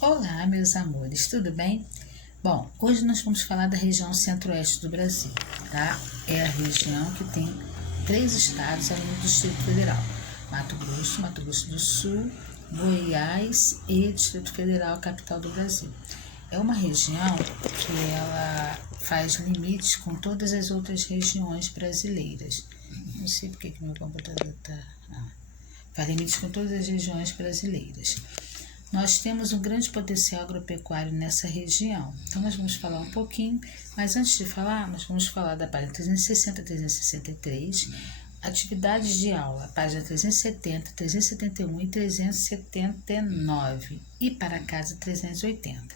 Olá, meus amores, tudo bem? Bom, hoje nós vamos falar da região centro-oeste do Brasil, tá? É a região que tem 3 estados além do Distrito Federal: Mato Grosso do Sul, Goiás e Distrito Federal, capital do Brasil. É uma região que ela faz limites com todas as outras regiões brasileiras. Não sei porque que meu computador está... faz limites com todas as regiões brasileiras. Nós temos um grande potencial agropecuário nessa região. Então, nós vamos falar um pouquinho, mas antes de falar, nós vamos falar da página 360 e 363, atividades de aula, página 370, 371 e 379, e para casa 380.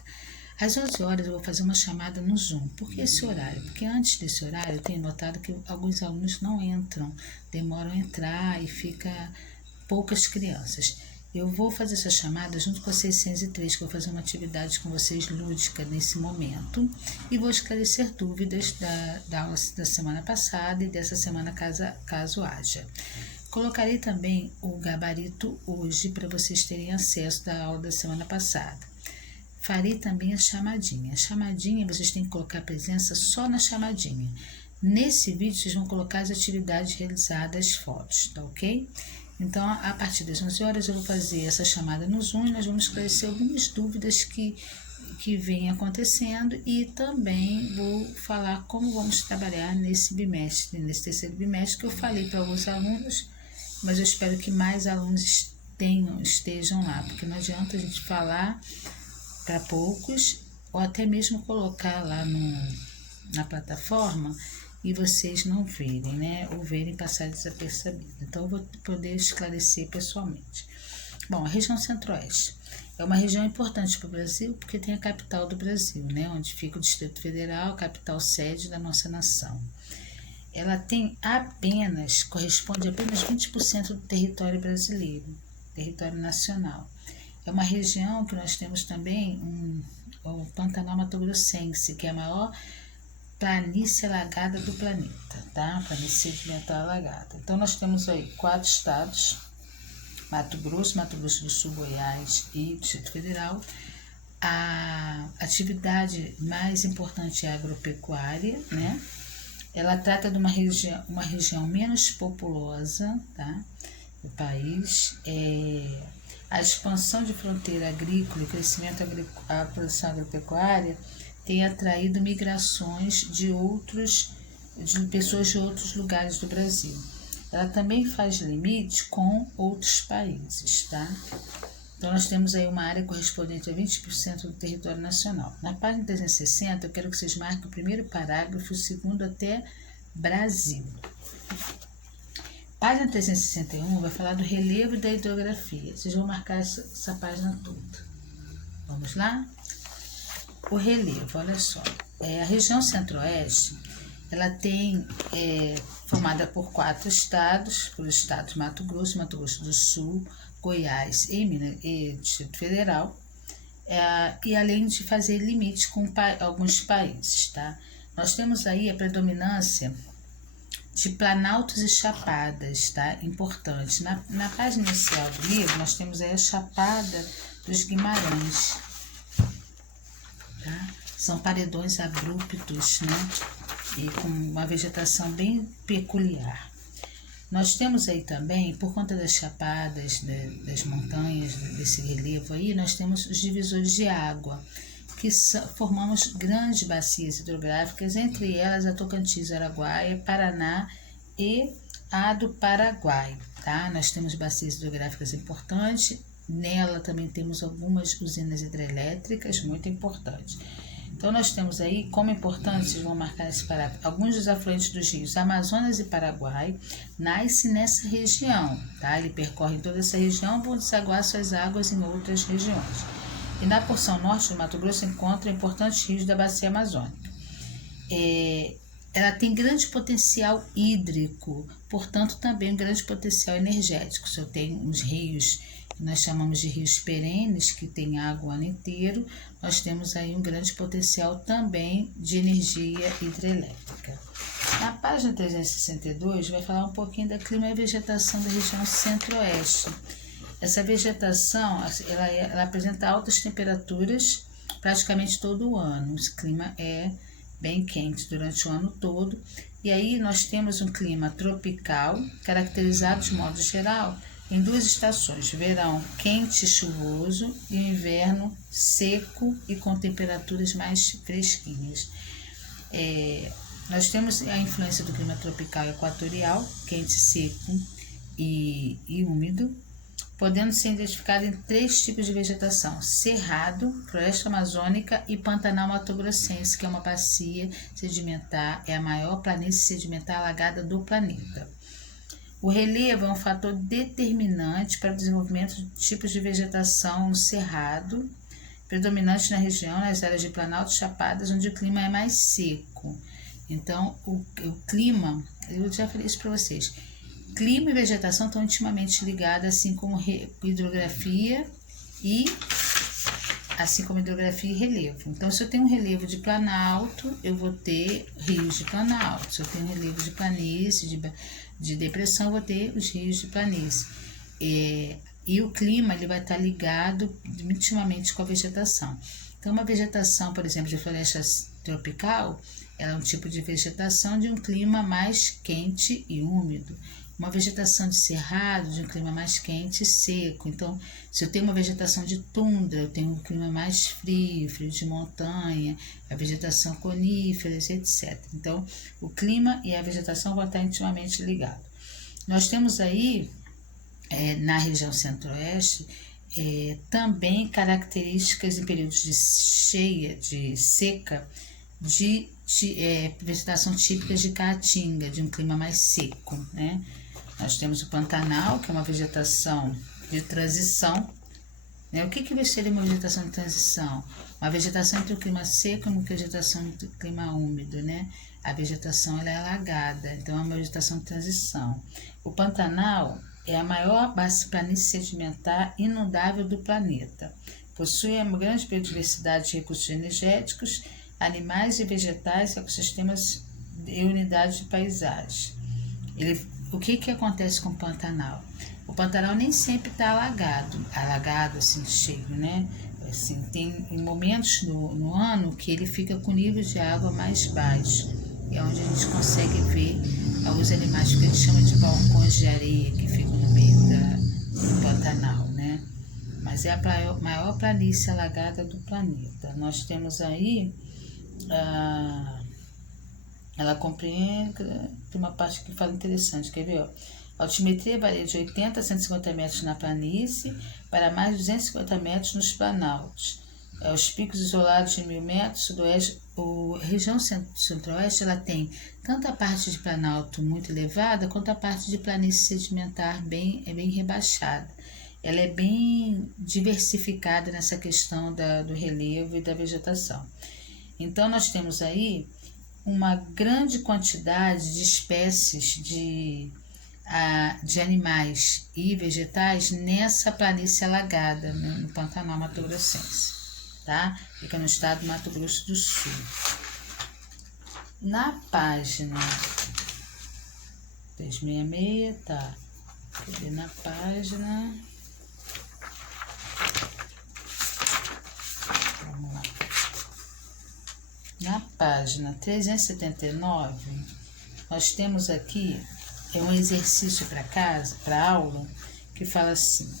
Às 11 horas eu vou fazer uma chamada no Zoom. Por que esse horário? Porque antes desse horário eu tenho notado que alguns alunos não entram, demoram a entrar e fica poucas crianças. Eu vou fazer essa chamada junto com a 603, que eu vou fazer uma atividade com vocês lúdica nesse momento, e vou esclarecer dúvidas da aula da semana passada e dessa semana, caso haja. Colocarei também o gabarito hoje para vocês terem acesso da aula da semana passada. Farei também a chamadinha. A chamadinha, vocês têm que colocar a presença só na chamadinha. Nesse vídeo, vocês vão colocar as atividades realizadas, as fotos, tá ok? Então, a partir das 11 horas, eu vou fazer essa chamada no Zoom e nós vamos esclarecer algumas dúvidas que vêm acontecendo, e também vou falar como vamos trabalhar nesse terceiro bimestre, que eu falei para alguns alunos, mas eu espero que mais alunos estejam lá, porque não adianta a gente falar para poucos, ou até mesmo colocar lá na plataforma e vocês não verem, né? Ou verem passar desapercebido. Então, eu vou poder esclarecer pessoalmente. Bom, a região centro-oeste é uma região importante para o Brasil, porque tem a capital do Brasil, né? Onde fica o Distrito Federal, capital sede da nossa nação. Ela corresponde a apenas 20% do território brasileiro, território nacional. É uma região que nós temos também o Pantanal Mato Grossense, que é a maior planície alagada do planeta, tá? Planície sedimentar alagada. Então, nós temos aí 4 estados: Mato Grosso do Sul, Goiás e Distrito Federal. A atividade mais importante é a agropecuária, né? Ela trata de uma região menos populosa, tá? Do país. A expansão de fronteira agrícola e o crescimento da produção agropecuária tem atraído migrações de pessoas de outros lugares do Brasil. Ela também faz limite com outros países, tá? Então, nós temos aí uma área correspondente a 20% do território nacional. Na página 360, eu quero que vocês marquem o primeiro parágrafo, o segundo até Brasil. Página 361 vai falar do relevo e da hidrografia. Vocês vão marcar essa página toda. Vamos lá? O relevo, olha só. A região centro-oeste, ela formada por 4 estados, pelos estados Mato Grosso do Sul, Goiás e Distrito Federal, e além de fazer limite com alguns países, tá? Nós temos aí a predominância de planaltos e chapadas, tá? Importante. Na página inicial do livro, nós temos aí a Chapada dos Guimarães, tá? São paredões abruptos, né? E com uma vegetação bem peculiar. Nós temos aí também, por conta das chapadas, das montanhas, desse relevo aí, nós temos os divisores de água, que formamos grandes bacias hidrográficas, entre elas a Tocantins, Araguaia, Paraná e a do Paraguai, tá? Nós temos bacias hidrográficas importantes, nela também temos algumas usinas hidrelétricas muito importantes. Então, nós temos aí, como importante, vocês vão marcar esse parágrafo, alguns dos afluentes dos rios Amazonas e Paraguai nascem nessa região, tá? Ele percorre toda essa região, vão desaguar suas águas em outras regiões. E na porção norte do Mato Grosso encontra importantes rios da bacia amazônica. Ela tem grande potencial hídrico, portanto também um grande potencial energético. Se eu tenho uns rios que nós chamamos de rios perenes, que tem água o ano inteiro, nós temos aí um grande potencial também de energia hidrelétrica. Na página 362 vai falar um pouquinho da clima e vegetação da região centro-oeste. Essa vegetação, ela apresenta altas temperaturas praticamente todo o ano. O clima é bem quente durante o ano todo. E aí nós temos um clima tropical, caracterizado de modo geral em duas estações: verão quente e chuvoso e o inverno seco e com temperaturas mais fresquinhas. Nós temos a influência do clima tropical e equatorial, quente, seco e úmido, podendo ser identificado em 3 tipos de vegetação: cerrado, floresta amazônica e pantanal mato-grossense, que é uma bacia sedimentar, é a maior planície sedimentar alagada do planeta. O relevo é um fator determinante para o desenvolvimento de tipos de vegetação no cerrado, predominante na região, nas áreas de planalto e chapadas, onde o clima é mais seco. Então, o clima, eu já falei isso para vocês, clima e vegetação estão intimamente ligadas, assim como hidrografia e relevo. Então, se eu tenho um relevo de planalto, eu vou ter rios de planalto. Se eu tenho um relevo de planície, de depressão, eu vou ter os rios de planície. E o clima ele vai estar ligado intimamente com a vegetação. Então, uma vegetação, por exemplo, de floresta tropical, ela é um tipo de vegetação de um clima mais quente e úmido. Uma vegetação de cerrado, de um clima mais quente e seco. Então, se eu tenho uma vegetação de tundra, eu tenho um clima mais frio, frio de montanha, a vegetação coníferas, etc. Então, o clima e a vegetação vão estar intimamente ligados. Nós temos aí, na região centro-oeste, também características em períodos de seca, de vegetação típica de caatinga, de um clima mais seco, né? Nós temos o Pantanal, que é uma vegetação de transição, né? O que seria uma vegetação de transição? Uma vegetação entre o clima seco e uma vegetação entre o clima úmido, né? A vegetação ela é alagada, então é uma vegetação de transição. O Pantanal é a maior planície sedimentar inundável do planeta. Possui uma grande biodiversidade de recursos energéticos, animais e vegetais, ecossistemas e unidades de paisagem. O que acontece com o Pantanal? O Pantanal nem sempre está alagado assim, cheio, né? Assim, tem momentos no ano que ele fica com nível de água mais baixo, e é onde a gente consegue ver alguns animais que a gente chama de balcões de areia, que ficam no meio do Pantanal, né? Mas é a maior planície alagada do planeta. Nós temos aí, ela compreende, tem uma parte que fala interessante, quer ver? A altimetria varia de 80 a 150 metros na planície para mais de 250 metros nos planaltos. Os picos isolados de 1000 metros, sudoeste, a região centro-oeste, ela tem tanto a parte de planalto muito elevada, quanto a parte de planície sedimentar bem rebaixada. Ela é bem diversificada nessa questão do relevo e da vegetação. Então, nós temos aí uma grande quantidade de espécies de animais e vegetais nessa planície alagada, no Pantanal mato-grossense, tá? Fica no estado do Mato Grosso do Sul. Na página 366, tá? Cadê na página? Vamos lá. Na página 379, nós temos aqui um exercício para aula, que fala assim: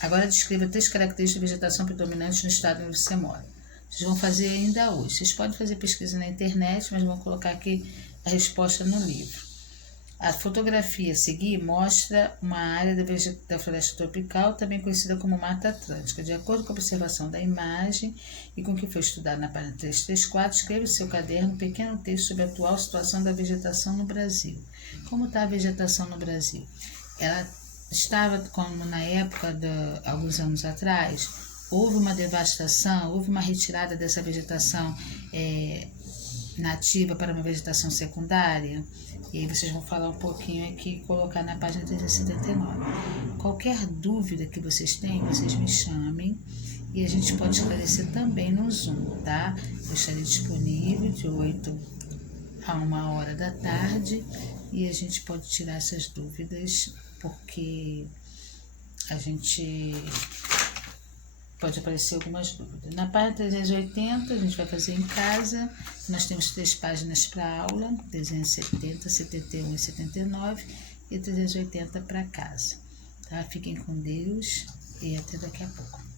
agora descreva 3 características de vegetação predominantes no estado onde você mora. Vocês vão fazer ainda hoje. Vocês podem fazer pesquisa na internet, mas vão colocar aqui a resposta no livro. A fotografia a seguir mostra uma área da floresta tropical, também conhecida como Mata Atlântica. De acordo com a observação da imagem e com o que foi estudado na página 334, escreva em seu caderno um pequeno texto sobre a atual situação da vegetação no Brasil. Como está a vegetação no Brasil? Ela estava como na época alguns anos atrás, houve uma devastação, houve uma retirada dessa vegetação nativa para uma vegetação secundária. E aí vocês vão falar um pouquinho aqui e colocar na página 379. Qualquer dúvida que vocês tenham, vocês me chamem e a gente pode esclarecer também no Zoom, tá? Eu estarei disponível de 8 a 1 da tarde e a gente pode tirar essas dúvidas, porque a gente pode aparecer algumas dúvidas. Na página 380, a gente vai fazer em casa. Nós temos 3 páginas para aula, 370, 71 e 79, e 380 para casa. Tá? Fiquem com Deus e até daqui a pouco.